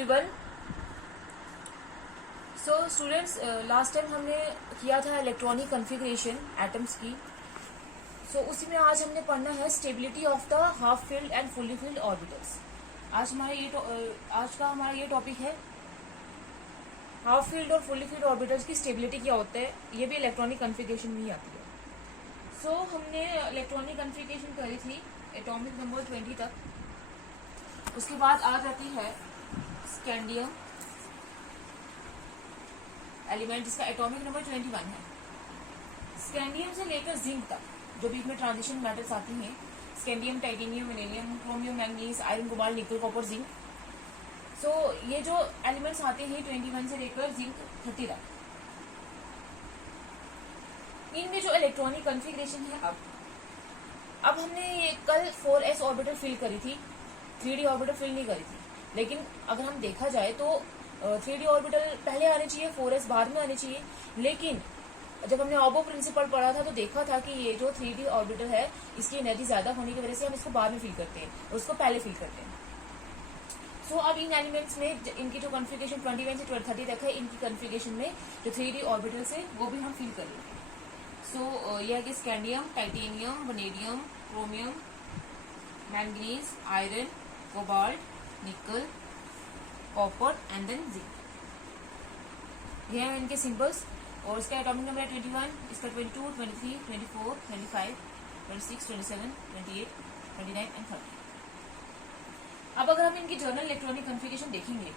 Everyone. So students, last time हमने किया था इलेक्ट्रॉनिक कॉन्फ़िगरेशन एटम्स की। उसी में आज हमने पढ़ना है stability of the half field and fully filled orbitals. आज का हमारा ये टॉपिक है हाफ फील्ड और फुली फील्ड ऑर्बिटल्स की स्टेबिलिटी क्या होता है। ये भी इलेक्ट्रॉनिक कॉन्फ़िगरेशन में ही आती है। हमने इलेक्ट्रॉनिक कॉन्फ़िगरेशन करी थी एटॉमिक नंबर 20 तक। उसके बाद आ जाती है स्कैंडियम एलिमेंट जिसका एटॉमिक नंबर 21 है। स्कैंडियम से लेकर जिंक तक जो बीच में ट्रांजिशन मेटल्स आती हैं, scandium, titanium, vanadium, chromium, manganese, iron, cobalt, nickel, copper, zinc. ये जो एलिमेंट्स आते हैं 21 से लेकर जिंक 30 तक, इनमें जो इलेक्ट्रॉनिक कॉन्फ़िगरेशन है अब हमने ये कल 4s ऑर्बिटल फिल करी थी, 3d ऑर्बिटल फिल नहीं करी थी। लेकिन अगर हम देखा जाए तो 3d ऑर्बिटल पहले आने चाहिए, 4s बाद में आने चाहिए। लेकिन जब हमने ऑबो प्रिंसिपल पढ़ा था तो देखा था कि ये जो 3d ऑर्बिटल है इसकी एनर्जी ज्यादा होने की वजह से हम इसको बाद में फिल करते हैं और उसको पहले फिल करते हैं। अब इन एलिमेंट्स में इनकी जो कॉन्फ़िगरेशन 21 से 30 तक है, इनकी कॉन्फ़िगरेशन में जो 3d ऑर्बिटल्स है वो भी हम फिल कर लेंगे। यह है कि scandium, titanium, vanadium, chromium, manganese, iron, cobalt, nickel, copper and then zinc. ये हैं इनके सिंबल्स। और इसका एटॉमिक नंबर है 21, इसका 22, 23, 24, 25, 26, 27, 28, 29 एंड 30। अब अगर हम इनकी जर्नल इलेक्ट्रॉनिक कॉन्फ़िगरेशन देखेंगे,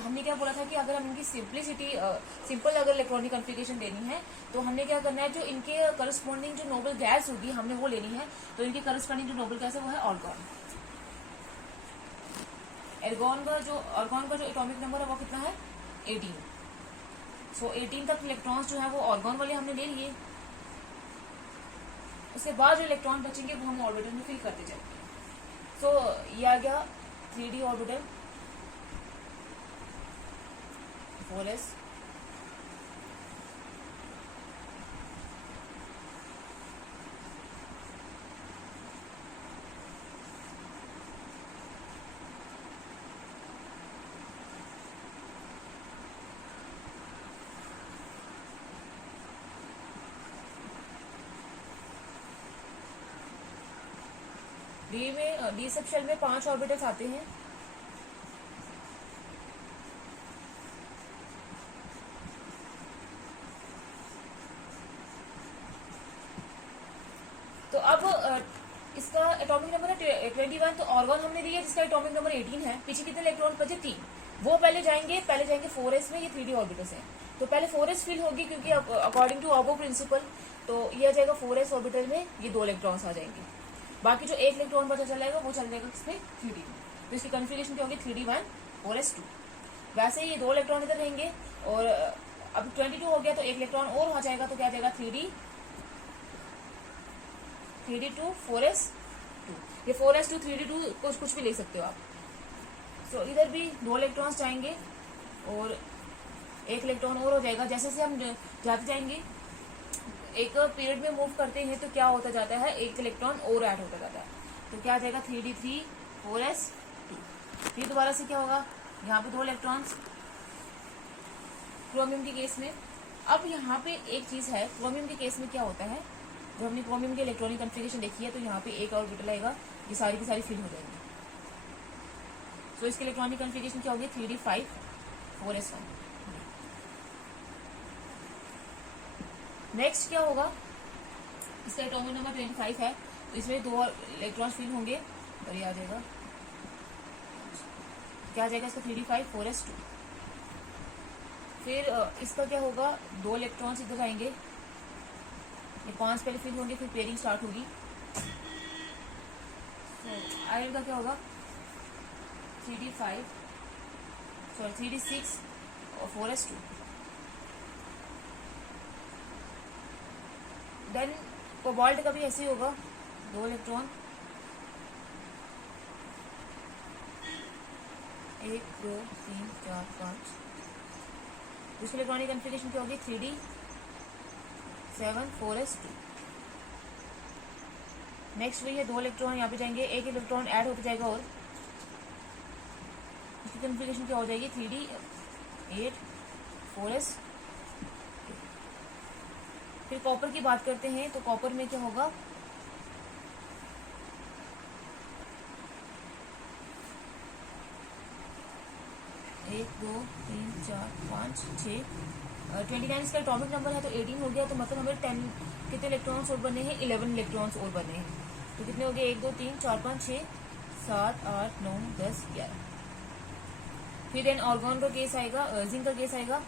हमने क्या बोला था कि अगर हम इनकी सिंपल अगर इलेक्ट्रॉनिक कॉन्फ़िगरेशन देनी है तो हमने क्या करना है, जो इनके करस्पॉन्डिंग जो नोबल गैस होगी हमने वो लेनी है। तो इनकी करस्पॉन्डिंग जो नोबल गैस है वो है ऑर्गॉन। आर्गॉन का जो एटॉमिक नंबर है वो कितना है 18। 18 तक इलेक्ट्रॉन्स जो है वो ऑर्गॉन वाले हमने ले लिए। उसके बाद जो इलेक्ट्रॉन बचेंगे वो हम ऑर्बिटल में फिल करते जाएंगे। ये आ गया 3d ऑर्बिटल 4s, डी सब शेल में 5 ऑर्बिटल्स आते हैं। तो अब इसका एटॉमिक नंबर है 21। तो ऑर्गन हमने लिया जिसका एटॉमिक नंबर 18 है। पीछे कितने इलेक्ट्रॉन बचे 3, वो पहले जाएंगे 4s में। ये 3d ऑर्बिटल्स हैं तो पहले 4s फिल होगी क्योंकि अकॉर्डिंग टू ऑबो प्रिंसिपल तो ये आ जाएगा 4s ऑर्बिटल में, ये 2 इलेक्ट्रॉन्स आ जाएंगे। बाकी जो 1 इलेक्ट्रॉन बचा चला जाएगा वो चल जाएगा किसमें 3d में। तो इसकी कॉन्फ़िगरेशन क्या होगी 3d1 4s2। वैसे ही ये 2 इलेक्ट्रॉन इधर रहेंगे और अब 22 हो गया तो 1 इलेक्ट्रॉन और आ जाएगा तो क्या आ जाएगा 3d2 4s2। ये 4s2 3d2 कुछ भी ले सकते हो आप। इधर भी 2 इलेक्ट्रॉन्स जाएंगे और 1 इलेक्ट्रॉन और हो जाएगा। जैसे जैसे हम जाते जाएंगे एक पीरियड में मूव करते हैं तो क्या होता जाता है, 1 इलेक्ट्रॉन और ऐड होता जाता है। तो क्या आ जाएगा 3d3 4s2। फिर दोबारा से क्या होगा, यहाँ पे 2 इलेक्ट्रॉन्स क्रोमियम के केस में। अब यहाँ पे एक चीज है, क्रोमियम के केस में क्या होता है, जो हमने क्रोमियम की इलेक्ट्रॉनिक कॉन्फ़िगरेशन देखी है तो यहाँ पे एक ऑर्बिटल आएगा, ये सारी की सारी फिल हो जाएंगी। इसकी इलेक्ट्रॉनिक कॉन्फ़िगरेशन क्या होगी 3d5 4s1। नेक्स्ट क्या होगा, इसका एटॉमिक नंबर 25 है तो इसमें 2 इलेक्ट्रॉन्स फिल होंगे और ये आ जाएगा, क्या आ जाएगा इसका 3d5 4s2। फिर इसका क्या होगा, 2 इलेक्ट्रॉन्स इधर आएंगे, ये 5 पहले फिल होंगे, फिर पेयरिंग स्टार्ट होगी। आयरन का क्या होगा 3d6 और 4s2। देन कोबाल्ट का भी ऐसे ही होगा, 2 इलेक्ट्रॉन, 1 2 3 4 5। दूसरी इलेक्ट्रॉनिक कॉन्फ़िगरेशन क्या होगी 3d7 4s2। नेक्स्ट वही है, 2 इलेक्ट्रॉन यहाँ पे जाएंगे, 1 इलेक्ट्रॉन ऐड होते जाएगा और कॉन्फ़िगरेशन क्या हो जाएगी 3D 8 4s। फिर कॉपर की बात करते हैं तो कॉपर में क्या होगा, 1 2 3 4 5 6 29 इसका एटॉमिक नंबर है तो 18 हो गया, तो मतलब हमें 10 कितने इलेक्ट्रॉन्स और बने हैं, 11 इलेक्ट्रॉन्स और बने हैं। तो कितने हो गए 1 2 3 4 5 6 7 8 9 10 11। फिर देन ऑर्गन का केस आएगा, जिंक का केस आएगा,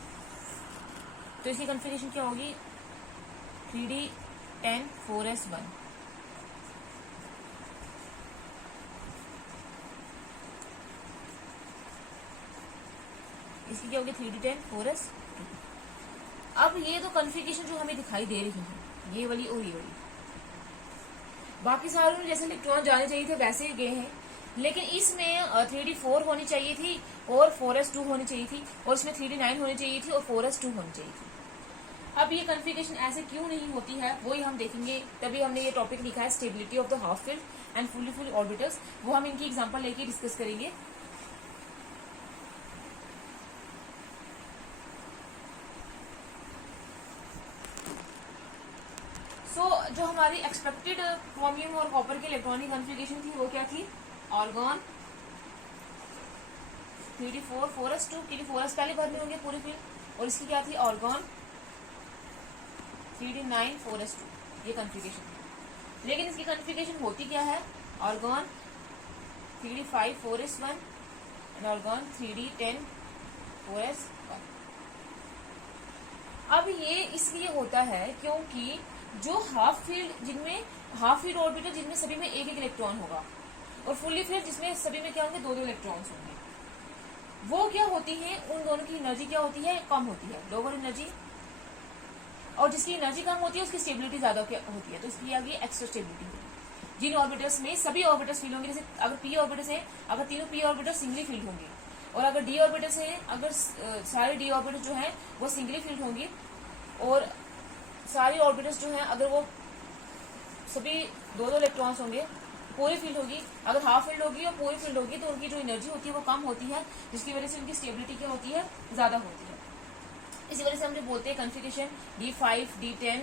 तो इसकी कॉन्फ़िगरेशन क्या होगी 3D 10 4s1। इसकी क्या होगी 3D 10 4s। अब ये तो कॉन्फ़िगरेशन जो हमें दिखाई दे रही है, ये वाली और ये वाली, बाकी सारों में जैसे इलेक्ट्रॉन जाने चाहिए थे वैसे ही गए हैं, लेकिन इसमें 3D 4 होनी चाहिए थी और 4s2 होनी चाहिए थी, और इसमें 3D 9 होनी चाहिए थी और 4s2 होनी चाहिए थी। अब ये कॉन्फ़िगरेशन ऐसे क्यों नहीं होती है वही हम देखेंगे, तभी हमने ये टॉपिक लिखा है stability of the half field and fully filled orbitals. वो हम इनकी एग्जांपल लेके डिस्कस करेंगे। जो हमारी एक्सपेक्टेड क्रोमियम और कॉपर की इलेक्ट्रॉनिक कॉन्फ़िगरेशन थी वो क्या थी, आर्गॉन 3D 4 4s2, 4s पहले भरने होंगे पूरी फील्ड, और इसकी क्या थी आर्गॉन 3D 9 4s2, ये कॉन्फ़िगरेशन थी। लेकिन इसकी कॉन्फ़िगरेशन होती क्या है, argon 3D 5 4s1 and argon 3D 10 4s1। अब ये इसलिए होता है क्योंकि जो हाफ फील्ड ऑर्बिटल जिनमें सभी में एक इलेक्ट्रॉन होगा, और फुल्ली फील्ड जिसमें सभी में क्या होंगे 2 इलेक्ट्रॉन्स होंगे, वो क्या होती है, उन दोनों की एनर्जी क्या होती है, कम होती है, लोअर एनर्जी, और जिसकी एनर्जी कम होती है उसकी स्टेबिलिटी ज्यादा होती है, तो इसकी आ गई एक्स्ट्रा स्टेबिलिटी। जिन ऑर्बिटल्स में सभी ऑर्बिटल्स फील्ड होंगे, जैसे अगर पी ऑर्बिटल्स है, अगर तीनों पी ऑर्बिटल्स सिंगली फील्ड होंगे, और अगर डी ऑर्बिटल्स है, अगर सारे डी ऑर्बिटल्स जो है वो सिंगली फील्ड होंगी, और सारी ऑर्बिटल्स जो है अगर वो सभी 2 इलेक्ट्रॉन्स होंगे, पूरी फील्ड होगी, अगर हाफ फील्ड होगी और पूरी फील्ड होगी तो उनकी जो एनर्जी होती है वो कम होती है, जिसकी वजह से उनकी स्टेबिलिटी क्या होती है, ज्यादा होती है। इसी वजह से हम बोलते हैं कॉन्फ़िगरेशन D5 D10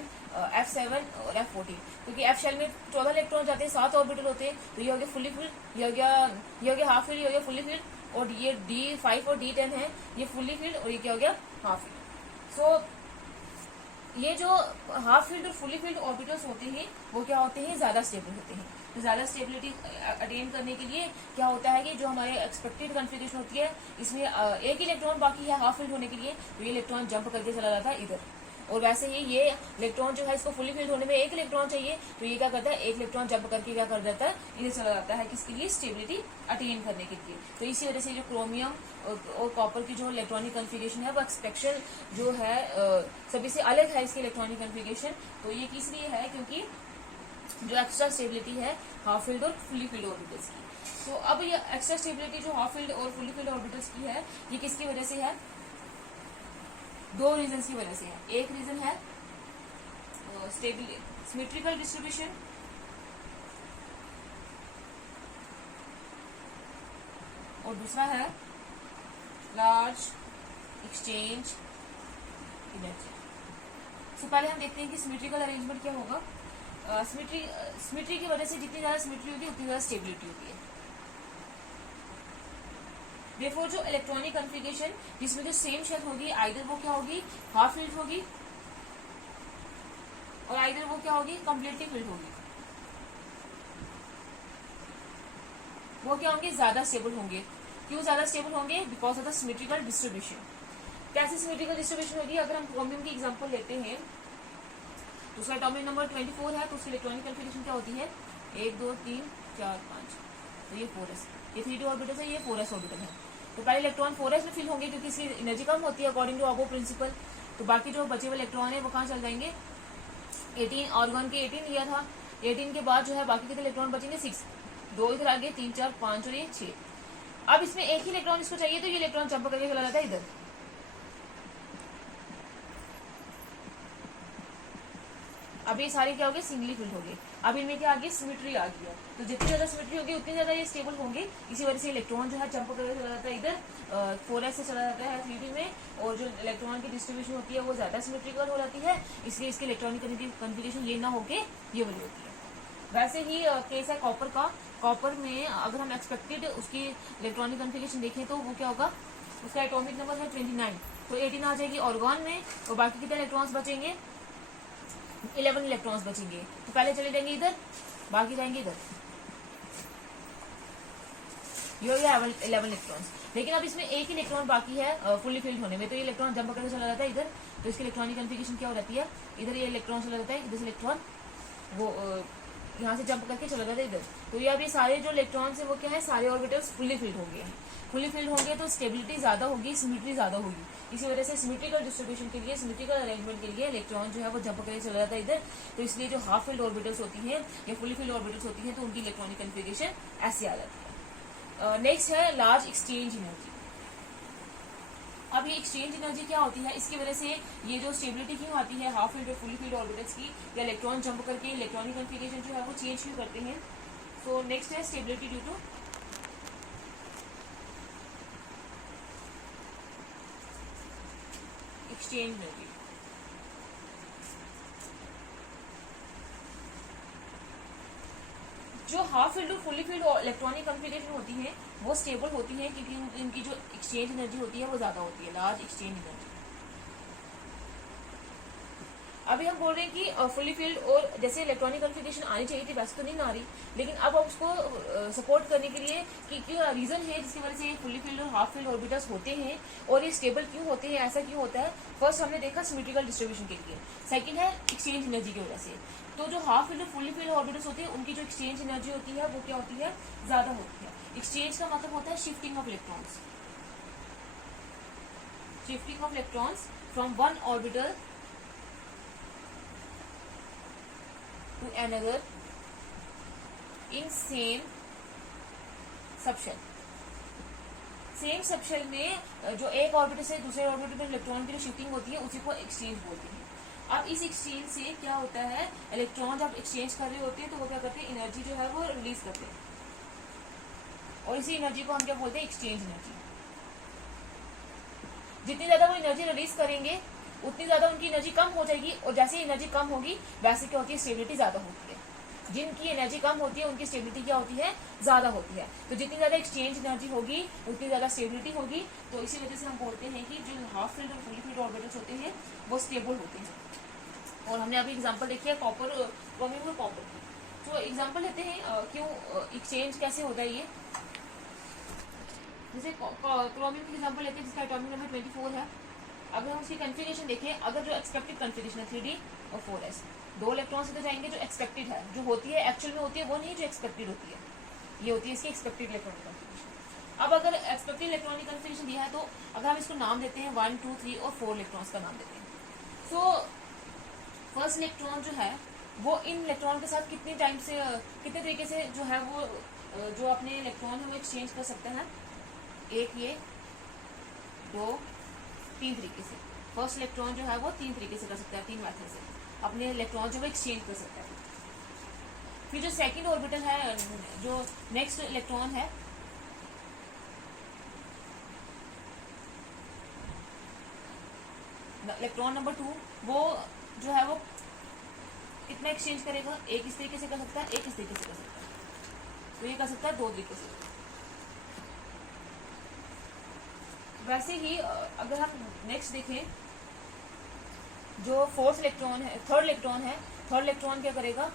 F7 और F14, क्योंकि F शेल में 14 इलेक्ट्रॉन जाते हैं, 7 ऑर्बिटल होते हैं, तो ये हो गया फुल्ली फील्ड, ये हो गया हाफ फील्ड, ये हो गया फुल्ली फील्ड, और ये D5 और D10 है ये फुल्ली फील्ड, और ये क्या हो गया हाफ फील्ड। सो ये जो हाफ फील्ड और फुली फील्ड ऑर्बिटल्स होते हैं वो क्या होते हैं, ज्यादा स्टेबल होते हैं। तो ज्यादा स्टेबिलिटी अटेन करने के लिए क्या होता है कि जो हमारे एक्सपेक्टेड कॉन्फ़िगरेशन होती है इसमें एक इलेक्ट्रॉन बाकी है हाफ फील्ड होने के लिए, तो ये इलेक्ट्रॉन जंप करके चला जाता है इधर, और वैसे ही ये इलेक्ट्रॉन जो है इसको फुली फील्ड होने में एक इलेक्ट्रॉन चाहिए, तो ये क्या करता है, एक इलेक्ट्रॉन जंप करके क्या कर देता है, इधर चला जाता है, किसके लिए, स्टेबिलिटी अटेन करने के लिए। तो इसी वजह से जो क्रोमियम और कॉपर की जो इलेक्ट्रॉनिक कॉन्फ़िगरेशन है वो एक्सपेक्शन जो है सभी से अलग है इसकी इलेक्ट्रॉनिक कॉन्फ़िगरेशन। तो ये किस लिए है, क्योंकि जो एक्स्ट्रा स्टेबिलिटी है हाफ फील्ड और फुली फील्ड ऑर्बिटल्स की। तो अब ये एक्स्ट्रा स्टेबिलिटी जो हाफ फील्ड और फुली फील्ड ऑर्बिटल्स की है ये किसकी वजह से है, 2 रीजन की वजह से है। एक रीजन है सिमेट्रिकल डिस्ट्रीब्यूशन, और दूसरा है लार्ज एक्सचेंज एनर्जी। तो पहले हम देखते हैं कि सिमेट्रिकल अरेंजमेंट क्या होगा। सिमेट्री की वजह से जितनी ज्यादा सिमेट्री होगी उतनी ज्यादा स्टेबिलिटी होती है। देयरफॉर जो इलेक्ट्रॉनिक कॉन्फ़िगरेशन जिसमें जो सेम शेल होगी आइदर वो क्या होगी, हाफ फील्ड होगी, और आइदर वो क्या होगी, कंप्लीटली फील्ड होगी। वो क्या होंगे, ज्यादा स्टेबल होंगे। क्यों ज्यादा स्टेबल होंगे, because of the symmetrical distribution. कैसे सिमेट्रिकल डिस्ट्रीब्यूशन होगी, अगर हम क्रोमियम की एग्जांपल लेते हैं तो उसका एटॉमिक नंबर 24 है, तो उसकी इलेक्ट्रॉनिक कॉन्फ़िगरेशन क्या होती है, 1 2 3 4 5, तो ये 4s, ये 3D ऑर्बिटल है, ये 4s ऑर्बिटल है। तो पहले इलेक्ट्रॉन 4s में फिल होंगे क्योंकि इसकी एनर्जी कम होती है अकॉर्डिंग टू अबो प्रिंसिपल। तो बाकी जो बचे हुए इलेक्ट्रॉन है वो कहाँ चल जाएंगे, 18 ऑर्गन के 18 लिया था, 18 के बाद जो है बाकी कितने इलेक्ट्रॉन बचेंगे, 6, 2 इधर आगे, 3 4 5 और ये 6। अब इसमें एक ही इलेक्ट्रॉन इसको चाहिए तो ये इलेक्ट्रॉन जंप करके चला जाता है इधर। अब ये सारे क्या हो गए, सिंगली फील्ड हो गए। अब इनमें क्या आ गया, सिमेट्री आ गया। तो जितनी ज्यादा सिमेट्री होगी उतनी ज्यादा ये स्टेबल होंगे, इसी वजह से इलेक्ट्रॉन जो है जंप करके चला जाता है इधर, 4s से चला जाता है 3d में, और जो इलेक्ट्रॉन की डिस्ट्रीब्यूशन होती है वो ज्यादा सिमेट्रिकल हो जाती है, इसलिए इसकी इलेक्ट्रॉनिक कन्फिगरेशन ये ना होके ये वाली होती है। वैसे ही केस है कॉपर का। कॉपर में अगर हम एक्सपेक्टेड उसकी इलेक्ट्रॉनिक कन्फिगरेशन देखें तो वो क्या होगा, उसका एटॉमिक नंबर है 29, तो 18 आ जाएगी ऑर्गन में, और बाकी कितने इलेक्ट्रॉन्स बचेंगे, 11 इलेक्ट्रॉन्स बचेंगे। तो पहले चले जाएंगे इधर, बाकी जाएंगे इधर, ये हो गया 11 इलेक्ट्रॉन्स। लेकिन अब इसमें एक ही इलेक्ट्रॉन बाकी है फुल्ली फिल्ड होने में, तो ये इलेक्ट्रॉन जंप करके चला जाता है इधर, तो इसकी इलेक्ट्रॉनिक कन्फिगरेशन क्या हो जाती है, इधर ये इलेक्ट्रॉन चला जाता है, इधर से इलेक्ट्रॉन वो यहाँ से जंप करके चला जाता है इधर। तो ये अब ये सारे जो इलेक्ट्रॉन्स है वो क्या है, सारे ऑर्बिटल्स फुल्ली फिल्ड हो गए हैं। फुल्ली फिल्ड होंगे तो स्टेबिलिटी ज्यादा होगी, सिमेट्री ज्यादा होगी, इसी वजह से सिमेट्रिकल डिस्ट्रीब्यूशन के लिए, सिमेट्रिकल अरेंजमेंट के लिए इलेक्ट्रॉन जो है वो जंप करके चला जाता है इधर। तो इसलिए जो हाफ फिल्ड ऑर्बिटल्स होती हैं या फुली फिल्ड ऑर्बिटल्स होती हैं तो उनकी इलेक्ट्रॉनिक कन्फिगरेशन ऐसी आ जाती है। नेक्स्ट है लार्ज एक्सचेंज एनर्जी। अब ये एक्सचेंज एनर्जी क्या होती है, इसकी वजह से ये जो स्टेबिलिटी क्यों आती है हाफ फील्ड और फुली फील्ड ऑर्बिटल्स की, या इलेक्ट्रॉन जंप करके इलेक्ट्रॉनिक कन्फिगरेशन जो है वो चेंज क्यों करते हैं। सो नेक्स्ट है stability due to exchange energy. जो हाफ फील्ड और फुली फील्ड इलेक्ट्रॉनिक कन्फिगरेशन होती है वो स्टेबल होती है क्योंकि इनकी जो एक्सचेंज एनर्जी होती है वो ज्यादा होती है, लार्ज एक्सचेंज एनर्जी। अभी हम बोल रहे हैं कि फुली फील्ड और जैसे इलेक्ट्रॉनिक कन्फिगरेशन आनी चाहिए थी, वैसे तो नहीं आ रही, लेकिन अब उसको सपोर्ट करने के लिए कि क्या रीजन है जिसकी वजह से ये फुली फील्ड और हाफ फील्ड ऑर्बिटल्स होते हैं और ये स्टेबल क्यों होते हैं, ऐसा क्यों होता है। फर्स्ट हमने देखा सिमेट्रिकल डिस्ट्रीब्यूशन के लिए, सेकंड है एक्सचेंज एनर्जी की वजह से। तो जो हाफ फील्ड और फुली फील्ड ऑर्बिटल्स होते हैं उनकी जो एक्सचेंज एनर्जी होती है वो क्या होती है, ज्यादा होती है। एक्सचेंज का मतलब होता है shifting of electrons, shifting of electrons from one orbital to another in same subshell। Same subshell में जो एक ऑर्बिटल से दूसरे ऑर्बिटल में इलेक्ट्रॉन की जो शिफ्टिंग होती है उसी को एक्सचेंज बोलते हैं। अब इस एक्सचेंज से क्या होता है, इलेक्ट्रॉन जब एक्सचेंज कर रहे होते हैं तो वो क्या करते हैं, एनर्जी जो है वो रिलीज करते हैं, और इसी एनर्जी को हम क्या बोलते हैं, एक्सचेंज एनर्जी। जितनी ज्यादा वो एनर्जी रिलीज करेंगे उतनी ज्यादा उनकी एनर्जी कम हो जाएगी, और जैसे एनर्जी कम होगी वैसे क्या होती है, स्टेबिलिटी ज्यादा होती है। जिनकी एनर्जी कम होती है उनकी स्टेबिलिटी क्या होती है, ज्यादा होती है। तो जितनी ज्यादा एक्सचेंज एनर्जी होगी उतनी ज्यादा स्टेबिलिटी होगी। तो इसी वजह से हम बोलते हैं कि जो हाफ फील्ड और फुली फील्ड ऑर्बिटल्स होते हैं वो स्टेबल होते हैं। और हमने अभी एग्जाम्पल देखी है कॉपर, क्रोमियम और कॉपर की। तो एग्जाम्पल लेते हैं क्यों एक्सचेंज कैसे होता है ये। जैसे क्रोमियम की एग्जाम्पल लेते हैं जिसका एटॉमिक नंबर 24 है। अगर हम उसकी कन्फिगरेशन देखें, अगर जो एक्सपेक्टेड कन्फिगरेशन है 3d और 4s, दो इलेक्ट्रॉन से तो जाएंगे, जो एक्सपेक्टेड है जो होती है एक्चुअल में होती है वो नहीं जो एक्सपेक्टेड होती है, ये होती है इसकी एक्सपेक्टेड इलेक्ट्रॉनिक कन्फिगरेशन। अब अगर एक्सपेक्टेड इलेक्ट्रॉनिक कन्फिगरेशन दिया है तो अगर हम इसको नाम देते हैं 1, 2, 3 और 4 इलेक्ट्रॉन्स का नाम देते हैं। सो फर्स्ट इलेक्ट्रॉन जो है वो इन इलेक्ट्रॉन के साथ कितने टाइम से कितने तरीके से जो है वो जो अपने इलेक्ट्रॉन है वो एक्सचेंज कर सकते हैं, एक ये, 2, 3 तरीके से। फर्स्ट इलेक्ट्रॉन जो है वो 3 तरीके से कर सकता है, 3 मेथड से अपने इलेक्ट्रॉन जो है एक्सचेंज कर सकता है। फिर जो सेकंड ऑर्बिटल है, जो नेक्स्ट इलेक्ट्रॉन है, इलेक्ट्रॉन नंबर 2, वो जो है वो कितना एक्सचेंज करेगा, एक इस तरीके से कर सकता है, एक इस तरीके से कर सकता है। तो ये कर सकता है 2 तरीके से। वैसे ही अगर हम नेक्स्ट देखें, जो फोर्थ इलेक्ट्रॉन है, थर्ड इलेक्ट्रॉन है, थर्ड इलेक्ट्रॉन क्या करेगा,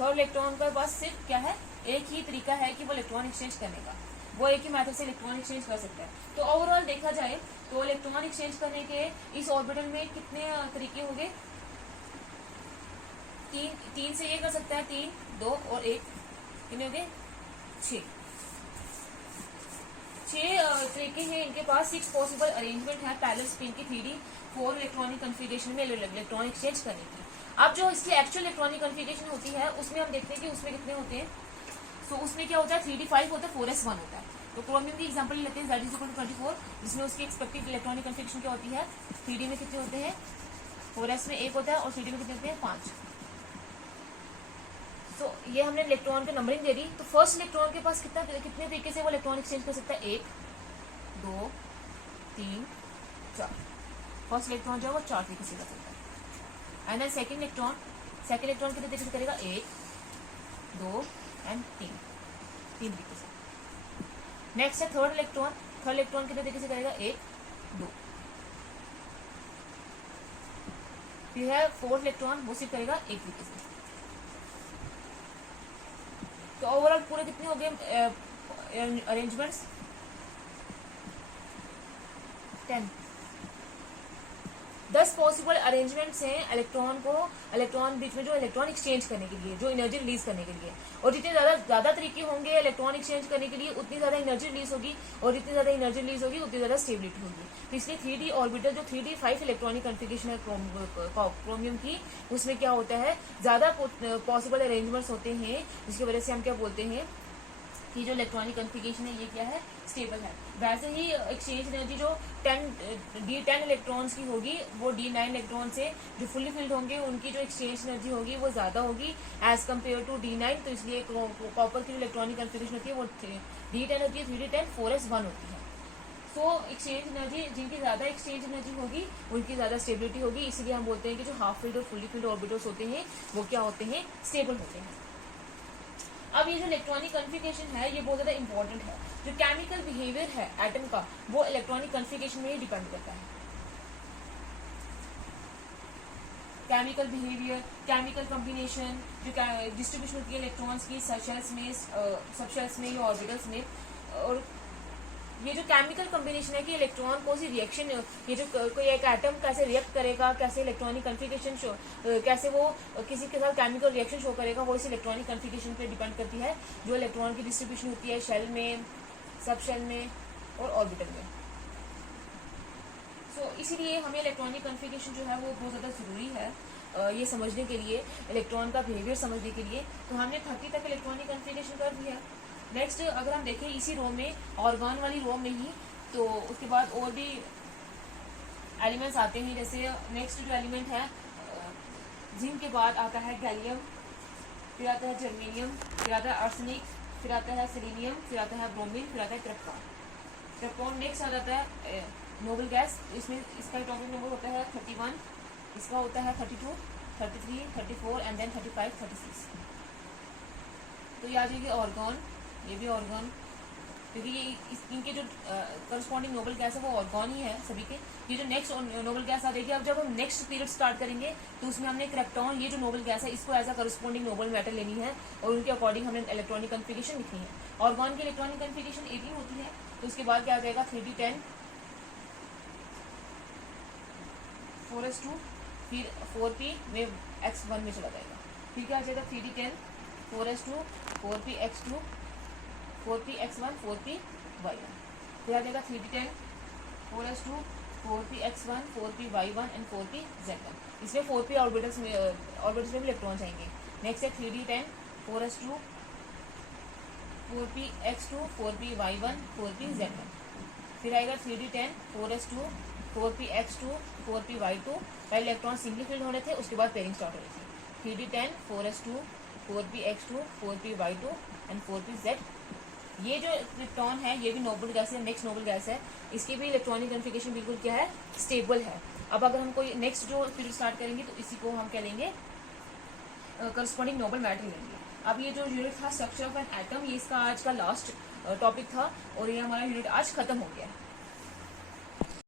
थर्ड इलेक्ट्रॉन का पास सिर्फ क्या है, एक ही तरीका है कि वो इलेक्ट्रॉन एक्सचेंज करने का, वो एक ही मेथड से इलेक्ट्रॉन एक्सचेंज कर सकता है। तो ओवरऑल देखा जाए तो इलेक्ट्रॉन एक्सचेंज करने के इस ऑर्बिटल में कितने तरीके होंगे, 3 से ये कर सकता है, 3, 2 और 1, कितने हो गए, 6 तरीके हैं इनके पास। 6 पॉसिबल अरेंजमेंट है पैरेलल स्पिन की 3d 4 इलेक्ट्रॉनिक कन्फिगरेशन में इलेक्ट्रॉन एक्सचेंज करने की। अब जो इसकी एक्चुअल इलेक्ट्रॉनिक कन्फिगरेशन होती है उसमें हम देखते हैं कि उसमें कितने होते हैं। तो उसमें क्या होता है, 3d 5 होता है, 4s 1 होता है। तो क्रोमियम की एग्जांपल लेते हैं, Z = 24, जिसमें उसकी एक्सपेक्टेड इलेक्ट्रॉनिक कन्फिगरेशन क्या होती है, 3d में कितने होते हैं, 4s में 1 होता है, और 3d में कितने होते हैं, 5। सो ये हमने इलेक्ट्रॉन की नंबरिंग दे दी। तो फर्स्ट इलेक्ट्रॉन के पास कितने तरीके से वो इलेक्ट्रॉन एक्सचेंज कर सकता है, 1 2 3 4। फर्स्ट इलेक्ट्रॉन जो है वो 4 तरीके से कर सकता है। एंड देन सेकंड इलेक्ट्रॉन कितने तरीके से करेगा, 1 2 एंड 3 तरीके से। नेक्स्ट है थर्ड इलेक्ट्रॉन कितने तरीके से करेगा, 1 2। फिर है फोर्थ इलेक्ट्रॉन, वो सिर्फ करेगा 1 तरीके से। तो ओवरऑल पूरे कितने हो गए अरेंजमेंट्स, 10 पॉसिबल अरेंजमेंट्स हैं इलेक्ट्रॉन बीच में जो इलेक्ट्रॉन एक्सचेंज करने के लिए, जो एनर्जी रिलीज करने के लिए। और जितने ज्यादा तरीके होंगे इलेक्ट्रॉन एक्सचेंज करने के लिए, उतनी ज्यादा एनर्जी रिलीज होगी, और जितनी ज्यादा एनर्जी रिलीज होगी उतनी ज्यादा स्टेबिलिटी होगी। तो इसलिए 3D ऑर्बिटल जो 3D 5 इलेक्ट्रॉनिक कॉन्फ़िगरेशन है क्रोमियम की, उसमें क्या होता है, ज्यादा पॉसिबल अरेंजमेंट्स होते हैं, जिसकी वजह से हम क्या बोलते हैं कि जो इलेक्ट्रॉनिक कॉन्फ़िगरेशन है ये क्या है, स्टेबल है। वैसे ही एक्सचेंज एनर्जी जो D10 इलेक्ट्रॉन्स की होगी, वो D9 इलेक्ट्रॉन से जो फुल्ली फिल्ड होंगे उनकी जो एक्सचेंज एनर्जी होगी वो ज्यादा होगी एज कम्पेयर टू D9। तो इसलिए कॉपर की जो इलेक्ट्रॉनिक कॉन्फ़िगरेशन होती है वो D10 होती है, 3D10 4s1 होती है। सो एक्सचेंज एनर्जी, जिनकी ज्यादा एक्सचेंज एनर्जी होगी उनकी ज्यादा स्टेबिलिटी होगी। इसीलिए हम बोलते हैं कि जो हाफ फिल्ड और फुल्ली फिल्ड ऑर्बिटल्स होते हैं वो क्या होते हैं, स्टेबल होते हैं। अब ये जो इलेक्ट्रॉनिक कॉन्फ़िगरेशन है ये बहुत ज्यादा इंपॉर्टेंट है। जो केमिकल बिहेवियर है एटम का वो इलेक्ट्रॉनिक कॉन्फ़िगरेशन में ही डिपेंड करता है। केमिकल बिहेवियर, केमिकल कॉम्बिनेशन, जो डिस्ट्रीब्यूशन होती है इलेक्ट्रॉन्स की सबशेल्स में या ऑर्बिटल्स में। और ये जो केमिकल कॉम्बिनेशन है कि इलेक्ट्रॉन को सी रिएक्शन, ये जो कोई एक एटम कैसे रिएक्ट करेगा, कैसे इलेक्ट्रॉनिक कॉन्फ़िगरेशन शो, कैसे वो किसी के साथ केमिकल रिएक्शन शो करेगा, वो इस इलेक्ट्रॉनिक कॉन्फ़िगरेशन पे डिपेंड करती है। जो इलेक्ट्रॉन की डिस्ट्रीब्यूशन होती है शेल में, सब शेल में और ऑर्बिटल में। सो इसीलिए हमें इलेक्ट्रॉनिक कॉन्फ़िगरेशन जो है वो बहुत ज़्यादा ज़रूरी है ये समझने के लिए, इलेक्ट्रॉन का बिहेवियर समझने के लिए। तो हमने 30 तक इलेक्ट्रॉनिक कॉन्फ़िगरेशन कर दिया। नेक्स्ट अगर हम देखें इसी रो में, ऑर्गन वाली रो में ही, तो उसके बाद और भी एलिमेंट्स आते हैं। जैसे नेक्स्ट जो एलिमेंट है जिंक के बाद आता है गैलियम, फिर आता है जर्मेनियम, फिर आता है आर्सेनिक, फिर आता है सेलेनियम, फिर आता है ब्रोमीन, फिर आता है क्रिप्टॉन। नेक्स्ट आ जाता है नोबल गैस। इसमें इसका एटॉमिक नंबर होता है 31, इसका होता है 32, 33, 34 एंड देन 35, 36। तो ये आ जाएगी ऑर्गन, ये भी ऑर्गन, क्योंकि ये इनके जो करस्पॉन्डिंग नोबल गैस है वो ऑर्गन ही है सभी के। ये जो नेक्स्ट नोबल गैस आ जाएगी, अब जब हम नेक्स्ट पीरियड स्टार्ट करेंगे तो उसमें हमने क्रिप्टॉन, ये जो नोबल गैस है, इसको as a corresponding noble metal लेनी है और उनके अकॉर्डिंग हमें इलेक्ट्रॉनिक कॉन्फ़िगरेशन लिखनी है। ऑर्गन की इलेक्ट्रॉनिक कॉन्फ़िगरेशन 18 होती है। तो उसके बाद क्या आ जाएगा, 3D10 4s2, फिर 4p में x1 में चला जाएगा। फिर क्या आ जाएगा, 3D10 4s2 4px2 4px1 4py1। फिर आ जाएगा 3D10 4s2 4px1 4py1 and 4pz1। इसमें 4p ऑर्बिटल्स में भी इलेक्ट्रॉन आएंगे। नेक्स्ट है 3D10 4s2 4px2 4py1 4pz1। फिर आएगा 3D10 4s2 4px2 4py2। पहले इलेक्ट्रॉन सिंगल फील्ड होने थे, उसके बाद पेयरिंग स्टार्ट हो रही थी। 3D10 4s2 4px2 4py2 and 4pz। ये जो क्रिप्टॉन है ये भी नोबल गैस है, नेक्स्ट नोबल गैस है। इसकी भी इलेक्ट्रॉनिक कॉन्फ़िगरेशन बिल्कुल क्या है, स्टेबल है। अब अगर हम कोई नेक्स्ट जो पीरियड स्टार्ट करेंगे तो इसी को हम क्या लेंगे, करस्पॉन्डिंग नोबल मैटर लेंगे। अब ये जो यूनिट था स्ट्रक्चर ऑफ एन एटम, ये इसका आज का लास्ट टॉपिक था और ये हमारा यूनिट आज खत्म हो गया है।